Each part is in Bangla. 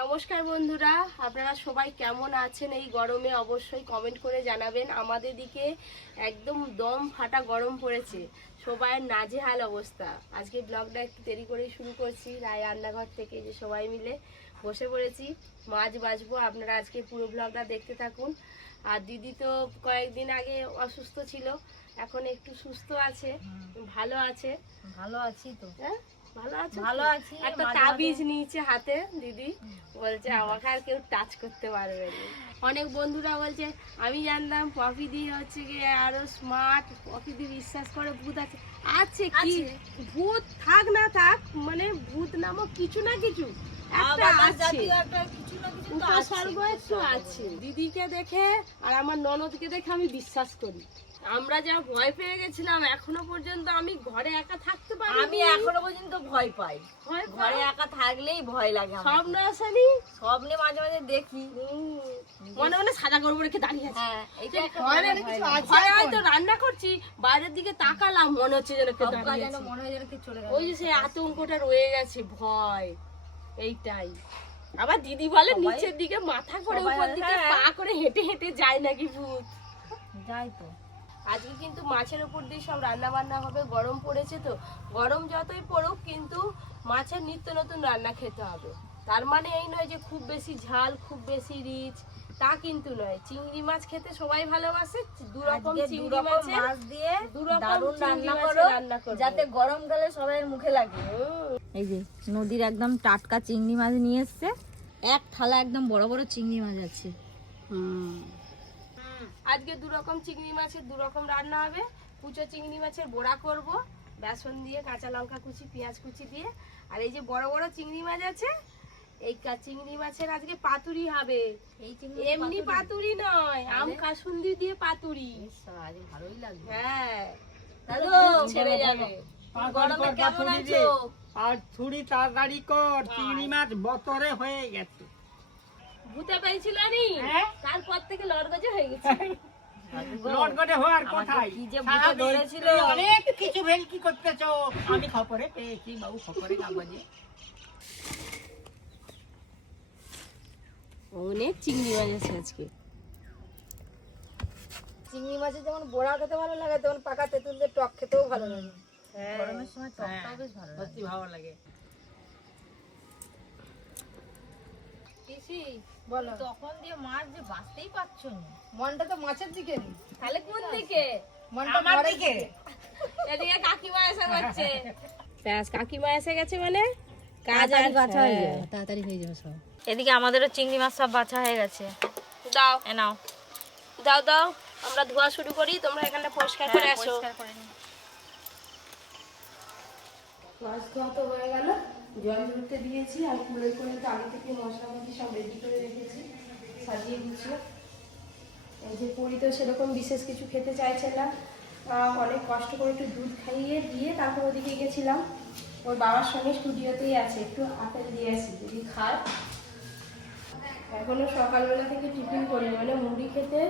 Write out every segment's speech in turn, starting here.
নমস্কার বন্ধুরা, আপনারা সবাই কেমন আছেন? এই গরমে অবশ্যই কমেন্ট করে জানাবেন। আমাদের দিকে একদম দম ফাটা গরম পড়েছে, সবাই নাজেহাল অবস্থা। আজকে ব্লগটা একটু দেরি করেই শুরু করছি। রান্নাঘর থেকে যে সবাই মিলে বসে পড়েছি, মাছ বাছবো। আপনারা আজকে পুরো ব্লগটা দেখতে থাকুন। আর দিদি তো কয়েকদিন আগে অসুস্থ ছিল, এখন একটু সুস্থ আছে, ভালো আছে। ভালো আছি তো। হ্যাঁ, ভালো আছে, ভালো আছি। একটা তাবিজ নিয়েছে হাতে দিদি, বলছে আমাকে আর কেউ টাচ করতে পারবে না। অনেক বন্ধুরা বলছে আমি জানতাম পপি দি হচ্ছে গিয়ে আরো স্মার্ট, পপি দি বিশ্বাস করে ভূত আছে। আছে কি, ভূত থাক না থাক, মানে ভূত নামক কিছু না কিছু একটা আছে, উপসর্গ একটু আছে। দিদিকে দেখে আর আমার ননদকে দেখে আমি বিশ্বাস করি। আমরা যা ভয় পেয়ে গেছিলাম, এখনো পর্যন্ত আমি ঘরে একা থাকতে পারি। আমি এখনো পর্যন্ত ভয় পাই, ঘরে একা থাকলেই ভয় লাগে। স্বপ্ন আসেনি? স্বপ্নে মাঝে মাঝে দেখি, মনে মনে সাদা গরু রেখে দাঁড়িয়ে আছে। হ্যাঁ, এইটা একটা ঘরে হয়তো রান্না করছি, বাইরের দিকে তাকালাম, মনে হচ্ছে যেন কেউ দাঁড়িয়ে আছে। মনে হয় যেন কি চলে গেল। ওই যে সেই আতঙ্কটা রয়ে গেছে, ভয় এইটাই। আবার দিদি বলে নিচের দিকে মাথা করে উপর দিকে পা করে হেঁটে হেঁটে যায় নাকি ভূত। যাই তো। আজকে কিন্তু মাছের উপর দিয়ে সব রান্না বান্না হবে। গরম পড়েছে তো, গরম যতই পড়ুক কিন্তু মাছের নিত্য নতুন রান্না খেতে হবে। তার মানে এই নয় যে খুব বেশি ঝাল, খুব বেশি রিচ, তা কিন্তু নয়। চিংড়ি মাছ খেতে সবাই ভালোবাসে। দু রকম চিংড়ি মাছ দিয়ে দারুণ রান্না করো, যাতে গরমকালে সবার মুখে লাগে। এই যে নদীর একদম টাটকা চিংড়ি মাছ নিয়ে এসছে, এক থালা একদম বড় বড় চিংড়ি মাছ আছে। আজকে দু রকম চিংড়ি মাছের দু রকম রান্না হবে। কুচো চিংড়ি মাছের বড়া করব বেসন দিয়ে, কাঁচা লঙ্কা কুচি, পেঁয়াজ কুচি দিয়ে। আর এই যে বড় বড় চিংড়ি মাছ আছে, এই চিংড়ি মাছের আজকে পাতুরি হবে। এমনি পাতুরি নয়, আম কাসুন্দি দিয়ে পাতুরি। ভালোই লাগবে। হ্যাঁ, দাদু ছেড়ে যাবে। গরমে কেমন আছো? আর ছুরি তাড়াতাড়ি কর, চিংড়ি মাছ বতরে হয়ে গেছে। ভূতে পেয়েছিল নি, তারপর থেকে লড়গজে হয়ে গেছে। লটগটে হওয়ার কোথায়, কি যে ভূতে ধরেছিল। অনেক কিছু ভেলকি করতেছো। আমি খবরে পেয়েছি বাবু, খবরে কাগজে। অনেক চিংড়ি মাছ আছে আজকে। চিংড়ি মাছের যেমন বড়া খেতে ভালো লাগে, তেমন পাকা তেঁতুল দিয়ে টক খেতেও ভালো লাগে। গরমের সময় টকটাও বেশ ভালো লাগে, সত্যি ভালো লাগে। পিসি বলো, তখন দিয়ে মাছ যে বাঁচতেই পারছো না। মনটা তো মাছের দিকে নেই, তাহলে কোন দিকে? মনটা আমার দিকে। এদিকে কাকিমা এসে গেছে। ব্যাস, কাকিমা এসে গেছে মানে কাজ আর বাছা হয়ে যাবে, তাড়াতাড়ি হয়ে যাবে সব। এদিকে আমাদেরও চিংড়ি মাছ সব বাছা হয়ে গেছে। দাও এ নাও, দাও দাও, আমরা ধোয়া শুরু করি, তোমরা এখানটা পরিষ্কার করে আসো। মাছ ধোয়া তো হয়ে গেল, জল ধরতে দিয়েছি। আর কুলে করে তো আগে থেকে মশলাপাতি সব রেডি করে রেখেছি, সাজিয়ে গুছিয়ে। এই যে পরি তো সেরকম বিশেষ কিছু খেতে চাইছে না, অনেক কষ্ট করে একটু দুধ খাইয়ে দিয়ে তারপর ওদিকে গেছিলাম। ওর বাবার সঙ্গে স্টুডিওতেই আছে, একটু আপেল দিয়ে আসি যদি খায়। এখনো সকালবেলা থেকে টিফিন করি, মানে মুড়ি খেতে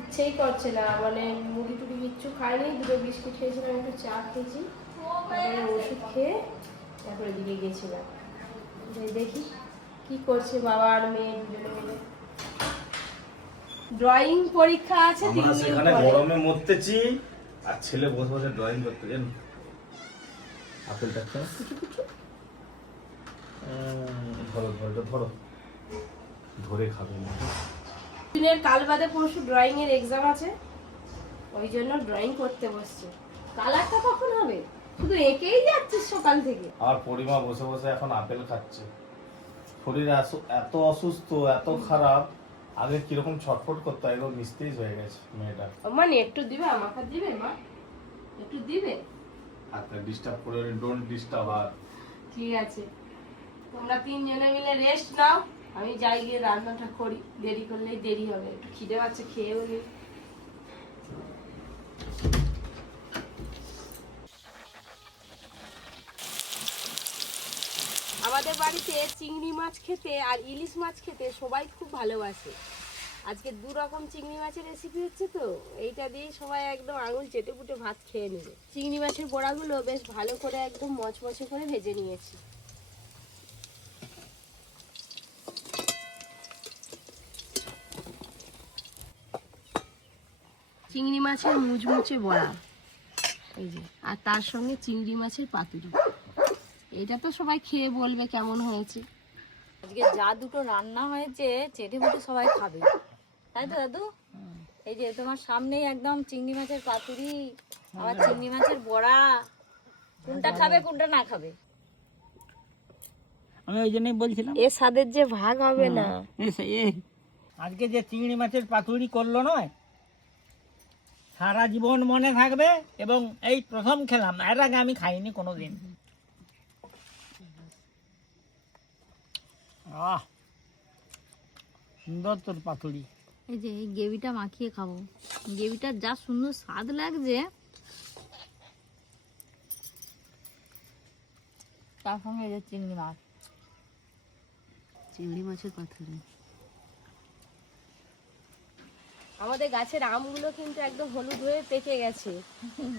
ইচ্ছেই করছে না, মানে মুড়ি টুড়ি কিচ্ছু খাইনি। দুটো বিস্কুট খেয়েছিলাম, একটু চা খেয়েছি, তারপরে ওষুধ খেয়ে তারপরে দিকে গেছিলাম। দেখি কি করছে বাবা আর মেয়ে দুজনে মিলে। ড্রয়িং পরীক্ষা আছে, আমরা সেখানে গরমে মরতেছি আর ছেলে বসে বসে ড্রয়িং করতে, জানো? আপেলটা ধরো ধরো ধরো, ধরে খাবে না। দিনের কাল বাদে পরশু ড্রয়িং এর এক্সাম আছে, ওই জন্য ড্রয়িং করতে বসছে। কালারটা কখন হবে? শুধু এঁকেই যাচ্ছিস সকাল থেকে। আর পরিমা বসে বসে এখন আপেল খাচ্ছে। শরীর এত অসুস্থ, এত খারাপ। আগে কিরকম ছটফট করতো, একদম নিস্তেজ হয়ে গেছে মেয়েটা। মানে একটু দিবে, আমাকে দিবে মা, একটু দিবে। হাতটা ডিস্টার্ব করে, ডোন্ট ডিস্টার্ব। আর ঠিক আছে, তোমরা তিনজনে মিলে রেস্ট নাও, আমি যাই গিয়ে রান্নাটা করি। দেরি করলেই দেরি হবে, একটু খিদে পাচ্ছে, খেয়েও নি। আমাদের বাড়িতে চিংড়ি মাছ খেতে আর ইলিশ মাছ খেতে সবাই খুব ভালোবাসে। আজকে দু রকম চিংড়ি মাছের রেসিপি হচ্ছে তো, এইটা দিয়ে সবাই একদম আঙুল চেটে পুটে ভাত খেয়ে নেবে। চিংড়ি মাছের বড়াগুলো বেশ ভালো করে একদম মচমচে করে ভেজে নিয়েছি। চিংড়ি মাছের মুচমুচে বড়া, এই যে, আর তার সঙ্গে চিংড়ি মাছের পাতুরি। এটা তো সবাই খেয়ে বলবে কেমন হয়েছে। আজকে যা দুটো রান্না হয়েছে চেটে পুটে সবাই খাবে, তাই তো দাদু? এই যে তোমার সামনেই একদম চিংড়ি মাছের পাতুরি, আবার চিংড়ি মাছের বড়া। কোনটা খাবে কোনটা না খাবে? আমি ওই জন্যই বলছিলাম এ স্বাদের যে ভাগ হবে না। আজকে যে চিংড়ি মাছের পাতুরি করলো নয়, সারা জীবন মনে থাকবে। এবং এই প্রথম খেলাম, এর আগে আমি খাইনি কোনোদিন। আহ, সুন্দর তোর পাতুরি। এই যে এই গ্রেভিটা মাখিয়ে খাবো, গ্রেভিটার যা সুন্দর স্বাদ লাগছে। তার সঙ্গে এই যে চিংড়ি মাছ, চিংড়ি মাছের পাতুরি। আমাদের গাছের আমগুলো কিন্তু একদম হলুদ হয়ে পেকে গেছে,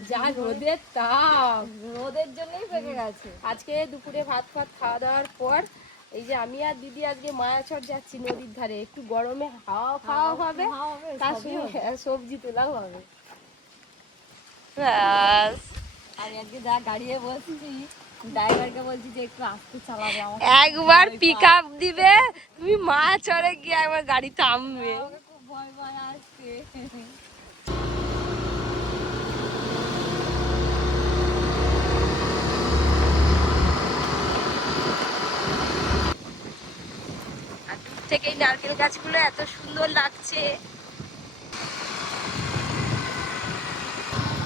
যা রোদের তাপ। রোদের জন্যই পেকে গেছে। আজকে দুপুরে ভাত খাওয়া দাওয়ার পর এই যে আমি আর দিদি আজকে মায়াচর যাচ্ছি নদীর ধারে, একটু গরমে হাওয়া খাওয়া হবে, তার সঙ্গে সবজি তোলাও হবে। আর আজকে যা গাড়িয়ে বসছি, ড্রাইভারকে বলছি যে একটু আস্তে চালাবে, আমাকে একবার পিক আপ দিবে, তুমি মায়াচরে গিয়ে একবার গাড়ি থামবে। খুব ভয় ভয় আসছে। আর দূর থেকে এই নারকেল গাছগুলো এত সুন্দর লাগছে।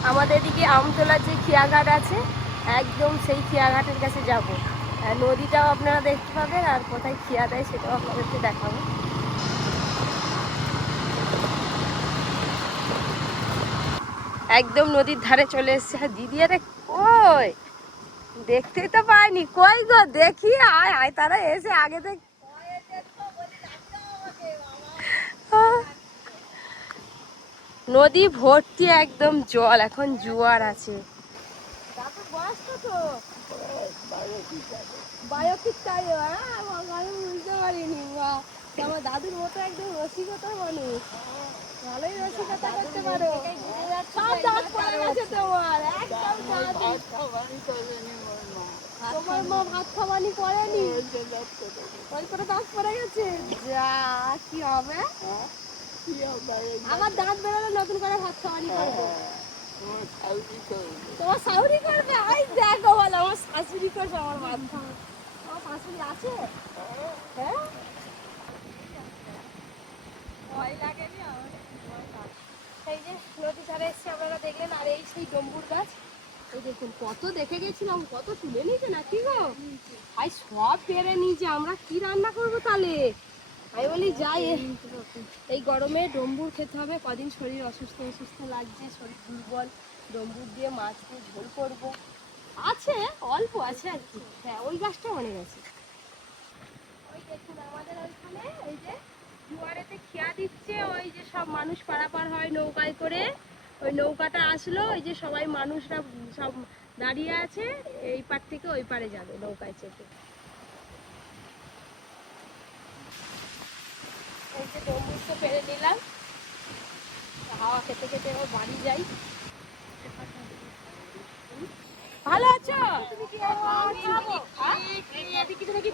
আমাদের এদিকে আমতলার যে খিয়াঘাট আছে, একদম সেই খিয়াঘাটের কাছে যাব। নদীটাও আপনারা দেখতে পাবেন, আর কোথায় খিয়া দেয় সেটাও আপনাদেরকে দেখাবো। একদম নদীর ধারে চলে এসছে। আর দিদি আরে কই, দেখতেই তো পাইনি। কই গো, দেখি আয় আয়, তারা এসে আগে দেখ। নদী ভর্তি একদম জল, এখন জোয়ার আছে। দাদুর বয়স কত? বায়োপিক তাই, আমি বুঝতে পারিনি। আমার দাদুর মতো একদম রসিকতা মানুষ, ভালোই রসিকতা করতে পারো। সব দাঁত পড়ে গেছে তোমার, একদম তোমার মা ভাত খাওয়ানি করেনি, ওই করে দাঁত পড়ে গেছে। যা কি হবে, আমার দাঁত বেরোলে নতুন করে ভাত খাওয়ানি করবো। তোমার শাশুড়ি করবে? আই দেখো বলো, আমার শাশুড়ি করবে আমার ভাত খাওয়া। আমার শাশুড়ি আছে? হ্যাঁ, ভয় লাগেনি আমার? এই যে নদী ধারে এসছে আপনারা দেখলেন, আর এই সেই ডম্বুর গাছ। এই দেখুন কত দেখে গেছিলাম, কত তুলে নিয়েছে নাকি গো ভাই, সব পেরে নিয়েছে। আমরা কি রান্না করবো তাহলে? আমি বলি যাই, এই গরমে ডম্বুর খেতে হবে। কদিন শরীর অসুস্থ অসুস্থ লাগছে, শরীর দুর্বল। ডম্বুর দিয়ে মাছ দিয়ে ঝোল করবো, আছে অল্প আছে আর কি। হ্যাঁ, ওই গাছটা অনেক আছে। ওই দেখুন আমাদের ওইখানে ওই যে জোয়ারেতে খেয়া দিচ্ছে, ওই যে সব মানুষ পারাপার হয় নৌকায় করে। ওই নৌকাটা আসলো, ওই যে সবাই মানুষরা সব দাঁড়িয়ে আছে, এই পার থেকে ওই পারে যাবে নৌকায় চেপে। এই যে ডম্বুরটা পেরে নিলাম, হাওয়া খেতে খেতে এবার বাড়ি যাই। ভালো আছো?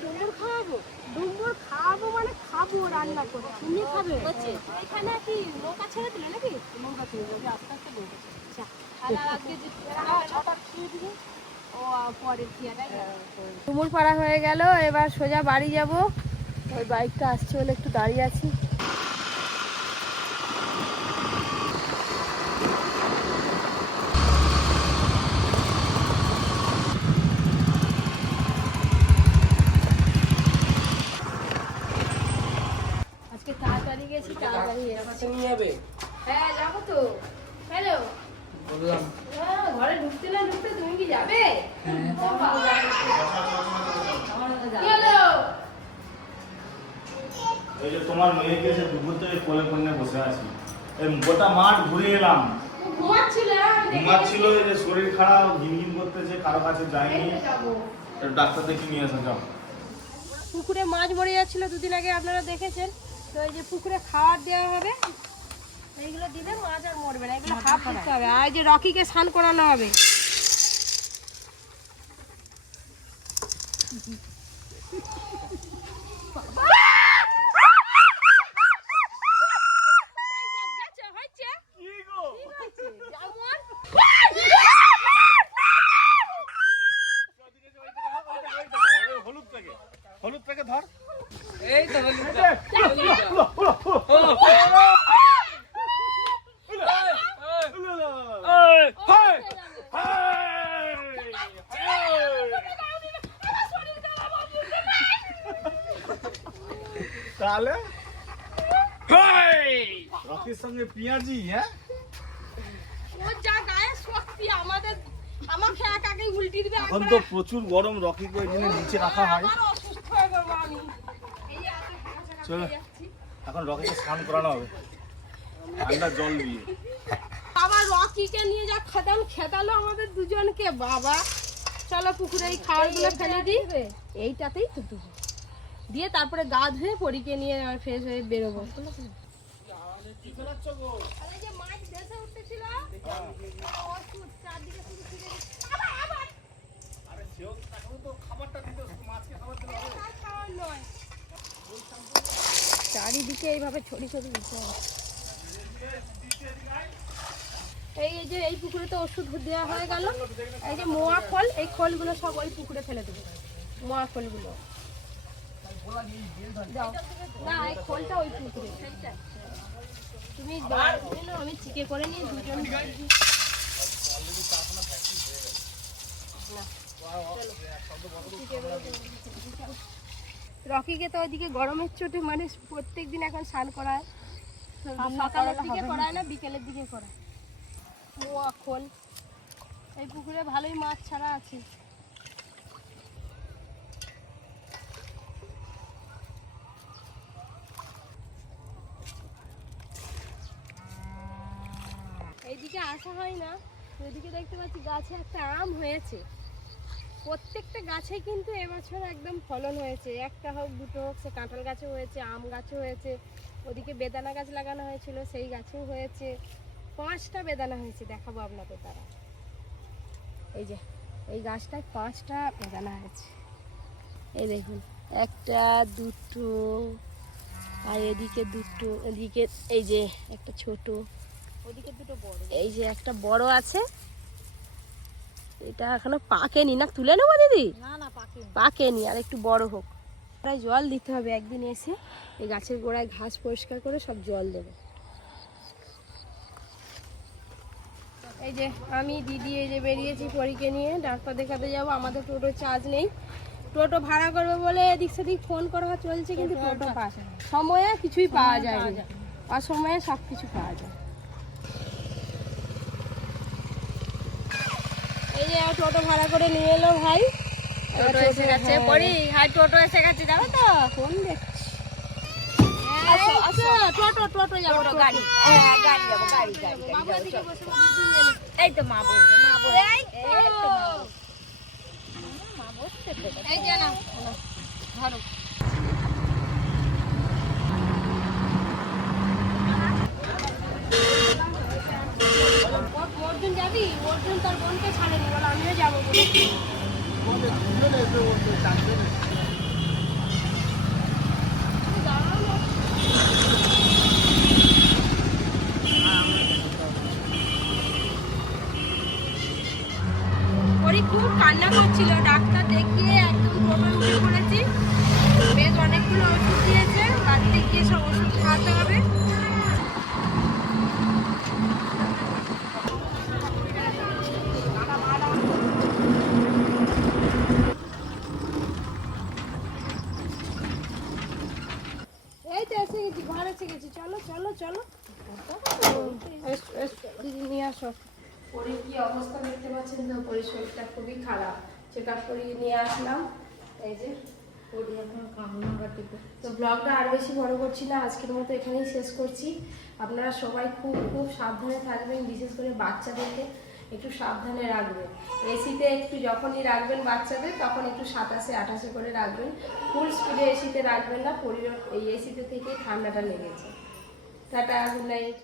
ডুম্বুর খাওয়াবো? ডুম্বুর খাওয়াবো মানে খাবো, রান্না করে। তুমি খাবে? এখানে কি নৌকা ছেড়ে দিলে নাকি? নৌকা ছেড়ে দেবে, আস্তে আস্তে নৌকা। আচ্ছা, তাহলে আজকে যে ছটা খেয়ে দিবে, ও পরের খেয়াটাই। ডুমুর পাড়া হয়ে গেল, এবার সোজা বাড়ি যাব। ওই বাইকটা আসছে বলে একটু দাঁড়িয়ে আছি। আজকে তাড়াতাড়ি গেছি, তাড়াতাড়ি এসেছি। হ্যাঁ যাবো তো। হ্যালো, ঘরে ঢুকতে না ঢুকতে তুমি কি যাবে? কি হলো? এই যে তোমার মেয়েকে যে দুপুর থেকে কোলে কোলে বসে আছি, এই গোটা মাঠ ঘুরে এলাম। ঘুমাচ্ছিল, এই যে শরীর খারাপ, ঘিনঘিন করতেছে, কারো কাছে যায়নি। ডাক্তার দেখে নিয়ে আসা যাও। পুকুরে মাছ মরে যাচ্ছিল দুদিন আগে, আপনারা দেখেছেন তো। এই যে পুকুরে খাবার দেওয়া হবে, এইগুলো দিলে মাছ আর মরবে না, এগুলো হাফ দিতে হবে। আর এই যে রকিকে স্নান করানো হবে। হলুদ থেকে ধর। তাহলে রকির সঙ্গে পিঁয়াজি, হ্যাঁ ও যা গায়ে শক্তি, আমাকে একাকেই উল্টি দিবে। এখন তো প্রচুর গরম, রকিকে এখানে নিচে রাখা হয়। আবার অসুস্থ হয়ে যাবো আমি। এই যে এত হাঁকা চলো যাচ্ছি। এখন রকিকে স্নান করানো হবে ঠান্ডা জল দিয়ে। বাবা রকিকে নিয়ে যা খেতালো আমাদের দুজনকে বাবা। চলো পুকুরে এই খাবারগুলো ফেলে দিই, এইটাতেই তো দেবো দিয়ে তারপরে গা ধুয়ে পরীকে নিয়ে ফ্রেশ হয়ে বেরোবো। চারিদিকে এইভাবে ছড়ি ছড়ি দিতে হবে। এই যে এই পুকুরে তো ওষুধ দেওয়া হয়ে গেল। এই যে মোয়া খোল, এই খোলগুলো সব ওই পুকুরে ফেলে দেবো, মোয়া খোলগুলো। যাও না, এই খোলটা ওই পুকুরে তুমি আমি চিকে করে নিয়ে দুজন। রকিকে তো ওইদিকে গরমের চোটে মানে প্রত্যেকদিন এখন স্নান করায়, সকালের দিকে করায় না, বিকেলের দিকে করায়। মোয়া খোল, এই পুকুরে ভালোই মাছ ছাড়া আছে। এইদিকে আসা হয় না, ওইদিকে দেখতে পাচ্ছি গাছে একটা আম হয়েছে। প্রত্যেকটা গাছে কিন্তু এবছর একদম ফলন হয়েছে, একটা হোক দুটো হোক, সে কাঁঠাল গাছও হয়েছে, আম গাছও হয়েছে, ওদিকে বেদানা গাছ লাগানো হয়েছিল সেই গাছেও হয়েছে। 5টা বেদানা হয়েছে, দেখাবো আপনাদের তারা। এই যে এই গাছটায় 5টা বেদানা হয়েছে, এই দেখুন, একটা দুটো আর এদিকে দুটো, এদিকে এই যে একটা ছোট, ওদিকে দুটো বড়, এই যে একটা বড় আছে। এটা এখনো পাকেনি না, তুলে নেবো দিদি? না না পাকেনি, আর একটু বড় হোক। প্রায় জল দিতে হবে একদিন এসে, এই গাছের গোড়ায় ঘাস পরিষ্কার করে সব জল দেবে। এই যে আমি দিদি এই যে বেরিয়েছি পরীকে নিয়ে, ডাক্তার দেখাতে যাব। আমাদের টোটো চার্জ নেই, টোটো ভাড়া করবে বলে এদিক সেদিক ফোন করা চলছে, কিন্তু টোটো সময়ে কিছুই পাওয়া যায় না, অসময়ে সব কিছু পাওয়া যায়। এই যে টোটো ভাড়া করে নিয়ে এলো ভাই, টোটো এসে গেছে। পরি হাই, টোটো এসে গেছে, যাবে তো? ফোন দেখছি। আচ্ছা টোটো টোটো যাবো, গাড়ি গাড়ি যাবো, গাড়ি গাড়ি বাবু এদিকে বসে এই তো মা বলবে, মা বলবে, এই তো মা বসছে তো। এই যে না ধরো। অর্জুন যাবি? অর্জুন তার বোনকে ছাড়েনি, বলে আমিও যাবো বলে। ওরই খুব কান্না করছিল, ডাক্তার দেখিয়ে একদম টোটো উঠে পড়েছি। বেশ অনেকগুলো ওষুধ দিয়েছে, বাড়িতে গিয়ে সব ওষুধ খাওয়াতে হবে। এই তো এসে গেছি, ঘর এসে গেছি, চলো চলো চলো। দিদি নিয়ে আসো। পরীর কি অবস্থা দেখতে পাচ্ছেন তো, পরীর শরীরটা খুবই খারাপ, চেক আপ করিয়ে নিয়ে আসলাম। এই যে পরী এখন কান্নাকাটিতে। তো ব্লগটা আর বেশি বড় করছি না, আজকের মতো এখানেই শেষ করছি। আপনারা সবাই খুব খুব সাবধানে থাকবেন, বিশেষ করে বাচ্চাদেরকে একটু সাবধানে রাখবেন। এসিতে একটু যখনই রাখবেন বাচ্চাদের, তখন একটু 27-28 করে রাখবেন, ফুল স্পিডে এসিতে রাখবেন না। পরীর এই এসিতে থেকেই ঠান্ডাটা লেগেছে। Tata, good night.